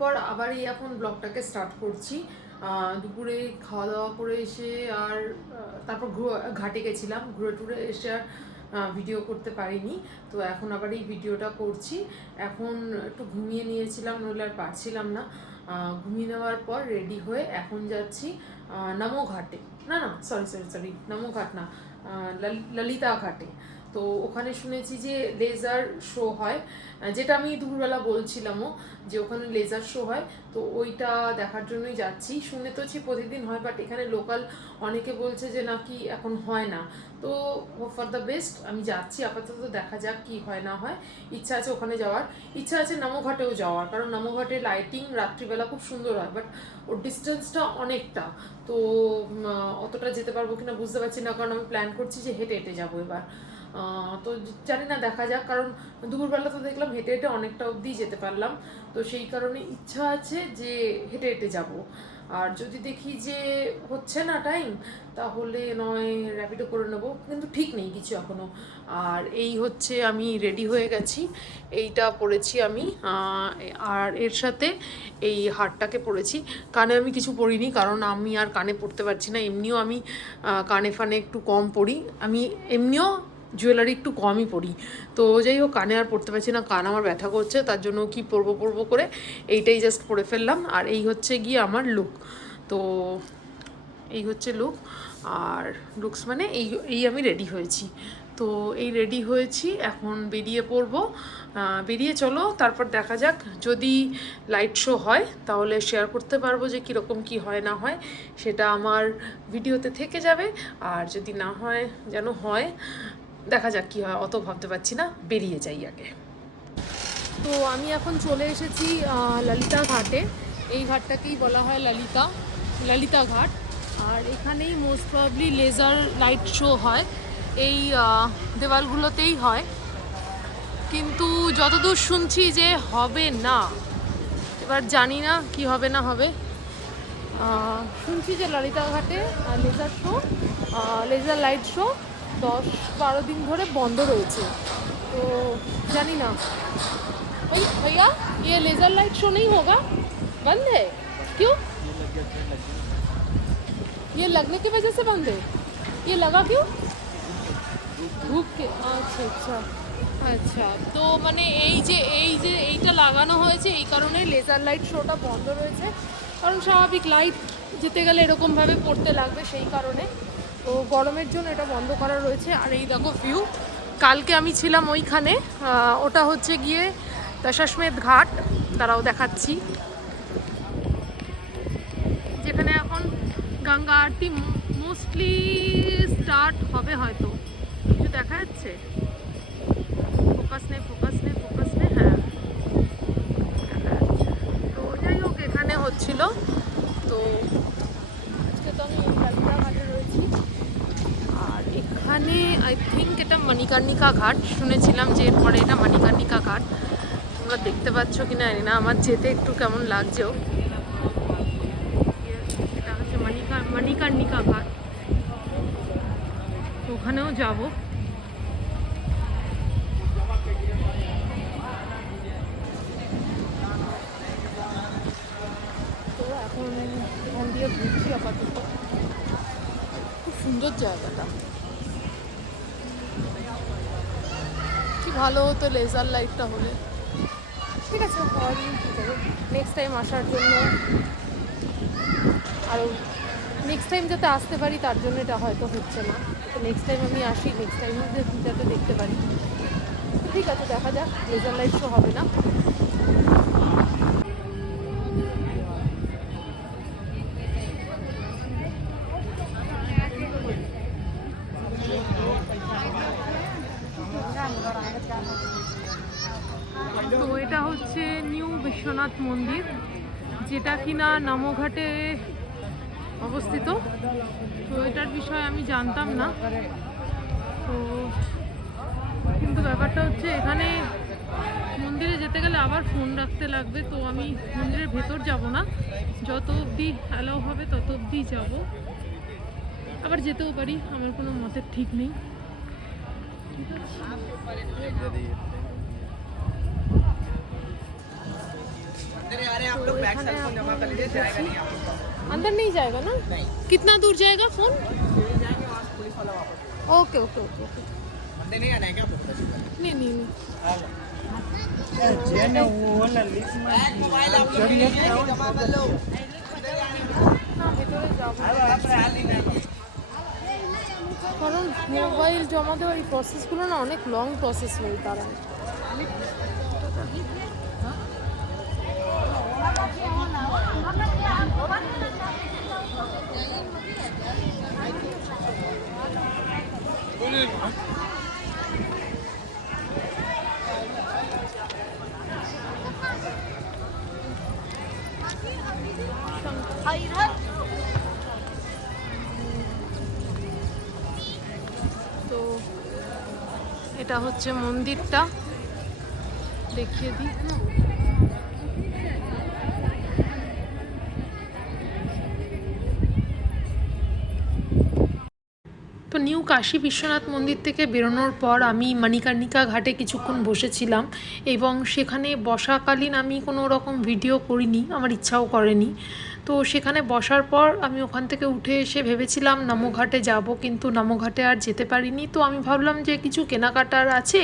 পর আবারই এখন ব্লগটাকে স্টার্ট করছি। দুপুরে খাওয়া দাওয়া করে এসে আর তারপর ঘাটে গেছিলাম, ঘুরে টুরে এসে আর ভিডিও করতে পারিনি। তো এখন আবার এই ভিডিওটা করছি। এখন একটু ঘুমিয়ে নিয়েছিলাম, নইলে আর পারছিলাম না। ঘুমিয়ে নেওয়ার পর রেডি হয়ে এখন যাচ্ছি নামো ঘাটে, না না সরি সরি সরি নামো ঘাট না, ললিতা ঘাটে। তো ওখানে শুনেছি যে লেজার শো হয়, যেটা আমি দুপুরবেলা বলছিলামও যে ওখানে লেজার শো হয়। তো ওইটা দেখার জন্যই যাচ্ছি। শুনে তো প্রতিদিন হয়, বাট এখানে লোকাল অনেকে বলছে যে নাকি এখন হয় না। তো ফর দ্য বেস্ট আমি যাচ্ছি আপাতত, দেখা যাক কি হয় না হয়। ইচ্ছা আছে ওখানে যাওয়ার, ইচ্ছা আছে নামোঘাটেও যাওয়ার, কারণ নামোঘাটে লাইটিং রাত্রিবেলা খুব সুন্দর হয়, বাট ওর ডিস্টেন্সটা অনেকটা। তো অতটা যেতে পারবো কিনা বুঝতে পারছি না, কারণ আমি প্ল্যান করছি যে হেঁটে হেঁটে যাবো এবার। তো জানি না, দেখা যাক, কারণ দুপুরবেলা তো দেখলাম হেঁটে হেঁটে অনেকটা অবধি যেতে পারলাম। তো সেই কারণে ইচ্ছা আছে যে হেঁটে হেঁটে যাব। আর যদি দেখি যে হচ্ছে না টাইম, তাহলে নয় র্যাপিডো করে নেবো, কিন্তু ঠিক নেই কিছু এখনও। আর এই হচ্ছে আমি রেডি হয়ে গেছি, এইটা পরেছি আমি, আর এর সাথে এই হারটাকে পরেছি। কানে আমি কিছু পরিনি, কারণ আমি আর কানে পরতে পারছি না। এমনিও আমি কানে ফানে একটু কম পরি, আমি এমনিও জুয়েলারি একটু কমই পরি। তো যাই হোক, কানে আর পরতে পারছি না, কান আমার ব্যথা করছে, তার জন্য কি পরবো করে এইটাই জাস্ট পরে ফেললাম। আর এই হচ্ছে গিয়ে আমার লুক। তো এই হচ্ছে লুক, আর লুকস মানে এই আমি রেডি হয়েছি। তো এই রেডি হয়েছি, এখন বেরিয়ে পড়বো। বেরিয়ে চলো, তারপর দেখা যাক। যদি লাইট শো হয় তাহলে শেয়ার করতে পারবো যে কীরকম কি হয় না হয়, সেটা আমার ভিডিওতে থেকে যাবে। আর যদি না হয়, যেন হয়, দেখা যাক কী হয়, অত ভাবতে পারছি না, বেরিয়ে যাই আগে। তো আমি এখন চলে এসেছি ললিতা ঘাটে। এই ঘাটটাকেই বলা হয় ললিতা ঘাট। আর এখানেই most probably laser light show হয়, এই দেওয়ালগুলোতেই হয়। কিন্তু যতদূর শুনছি যে হবে না, এবার জানি না কি হবে না হবে। শুনছি যে ললিতা ঘাটে লেজার লাইট শো 10-12 দিন ধরে বন্ধ রয়েছে। তো জানি না। भैया ये लेजर लाइट शो नहीं होगा, बंद है क्यों? ये लगने की वजह से बंद है, ये लगा क्यों? धूप के, আচ্ছা আচ্ছা আচ্ছা। তো মানে এই যে এইটা লাগানো হয়েছে, এই কারণে লেজার লাইট শোটা বন্ধ রয়েছে, কারণ স্বাভাবিক লাইট যেতে গেলে এরকমভাবে পড়তে লাগবে, সেই কারণে। তো গরমের জন্য এটা বন্ধ করা রয়েছে। আর এই দেখো ভিউ, কালকে আমি ছিলাম ওইখানে, ওটা হচ্ছে গিয়ে দশাশ্বমেধ ঘাট, তারাও দেখাচ্ছি, যেখানে এখন গঙ্গা আরতি মোস্টলি স্টার্ট হবে হয়তো। কিছু দেখা যাচ্ছে, ফোকাস নেই হ্যাঁ দেখা যাচ্ছে। তো যাই হোক, এখানে হচ্ছিল। তো আজকে তো আমি ললিতা ঘাটে রয়েছি। আর এখানে আই থিঙ্ক এটা মণিকর্ণিকা ঘাট, শুনেছিলাম যে এরপরে এটা মণিকর্ণিকা ঘাট। তোমরা দেখতে পাচ্ছ কিনা জানি না, আমার যেতে একটু কেমন লাগছেও। এটা হচ্ছে মণিকর্ণিকা ঘাট, ওখানেও যাব। তো এখন এখান দিয়ে ঘুরছি আপাতত। খুব সুন্দর জায়গাটা, কি ভালো হতো লেজার লাইটটা হলে। ঠিক আছে, নেক্সট টাইম আসার জন্য, আরও নেক্সট টাইম যাতে আসতে পারি, তার জন্য এটা হয়তো হচ্ছে না। তো নেক্সট টাইম আমি আসি, নেক্সট টাইম যাতে দেখতে পারি। ঠিক আছে, দেখা যাক, লেজার লাইট শো হবে না। তো এটা হচ্ছে নিউ বিশ্বনাথ মন্দির, যেটা কিনা নামোঘাটে অবস্থিত। তো এটার বিষয়ে আমি জানতাম না। তো কিন্তু ব্যাপারটা হচ্ছে, এখানে মন্দিরে যেতে গেলে আবার ফোন রাখতে লাগবে। তো আমি মন্দিরের ভেতর যাব না, যত অবধি অ্যালাউ হবে তত অবধি যাব। আবার যেতেও পারি, আমার কোনো মতের ঠিক নেই। ঠিক আছে, তো आप लोग बैग सेल फोन जमा कर लीजिए, जाएगा नहीं आपको। अंदर नहीं जाएगा ना? नहीं कितना दूर जाएगा फोन? सीधे जाएंगे वहाँ से पुलिस वाला वापस ओके ओके ओके ओके। मंदिर नहीं आना है क्या आपको? नहीं नहीं नहीं। बैग मोबाइल आप लोग लेके जमा कर लो। না ভেতরে যাবো কারণ মোবাইল জমা দেওয়ার এই প্রসেসগুলো না অনেক লং প্রসেস হয়ে দাঁড়ায়। তো এটা হচ্ছে মন্দিরটা, দেখিয়ে দিই। তো নিউ কাশী বিশ্বনাথ মন্দির থেকে বেরোনোর পর আমি মণিকর্ণিকা ঘাটে কিছুক্ষণ বসেছিলাম এবং সেখানে বসাকালীন আমি কোনো রকম ভিডিও করিনি, আমার ইচ্ছাও করেনি। তো সেখানে বসার পর আমি ওখান থেকে উঠে এসে ভেবেছিলাম নামোঘাটে যাব, কিন্তু নামোঘাটে আর যেতে পারিনি। তো আমি ভাবলাম যে কিছু কেনাকাটার আছে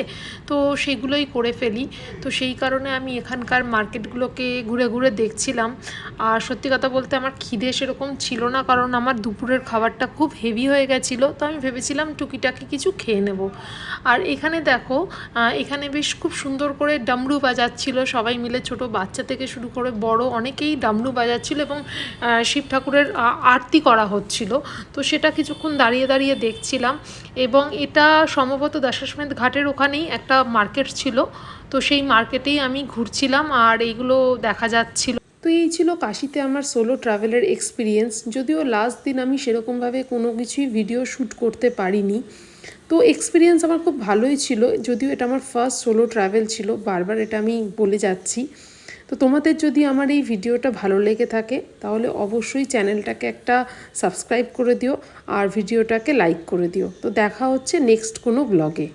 তো সেগুলোই করে ফেলি। তো সেই কারণে আমি এখানকার মার্কেটগুলোকে ঘুরে ঘুরে দেখছিলাম। আর সত্যি কথা বলতে আমার খিদে সেরকম ছিল না, কারণ আমার দুপুরের খাবারটা খুব হেভি হয়ে গেছিলো। তো আমি ভেবেছিলাম টুকিটাকি কিছু খেয়ে নেব। আর এখানে দেখো, এখানে বেশ খুব সুন্দর করে ডামরু বাজাচ্ছিল সবাই মিলে, ছোট বাচ্চা থেকে শুরু করে বড় অনেকেই ডামরু বাজাচ্ছিল এবং শিব ঠাকুরের আরতি করা হচ্ছিল। তো সেটা কিছুক্ষণ দাঁড়িয়ে দাঁড়িয়ে দেখছিলাম। এবং এটা সম্ভবত দশাশ্বমেধ ঘাটের ওখানেই একটা মার্কেট ছিল, তো সেই মার্কেটেই আমি ঘুরছিলাম আর এইগুলো দেখা যাচ্ছিল। তো এই ছিল কাশীতে আমার সোলো ট্রাভেলের এক্সপিরিয়েন্স। যদিও লাস্ট দিন আমি সেরকমভাবে কোনো কিছুই ভিডিও শ্যুট করতে পারিনি। তো এক্সপিরিয়েন্স আমার খুব ভালোই ছিল, যদিও এটা আমার ফার্স্ট সোলো ট্রাভেল ছিল, বারবার এটা আমি বলে যাচ্ছি। তো তোমাদের যদি আমার এই ভিডিওটা ভালো লেগে থাকে তাহলে অবশ্যই চ্যানেলটাকে একটা সাবস্ক্রাইব করে দিও আর ভিডিওটাকে লাইক করে দিও। তো দেখা হচ্ছে নেক্সট কোনো ব্লগে।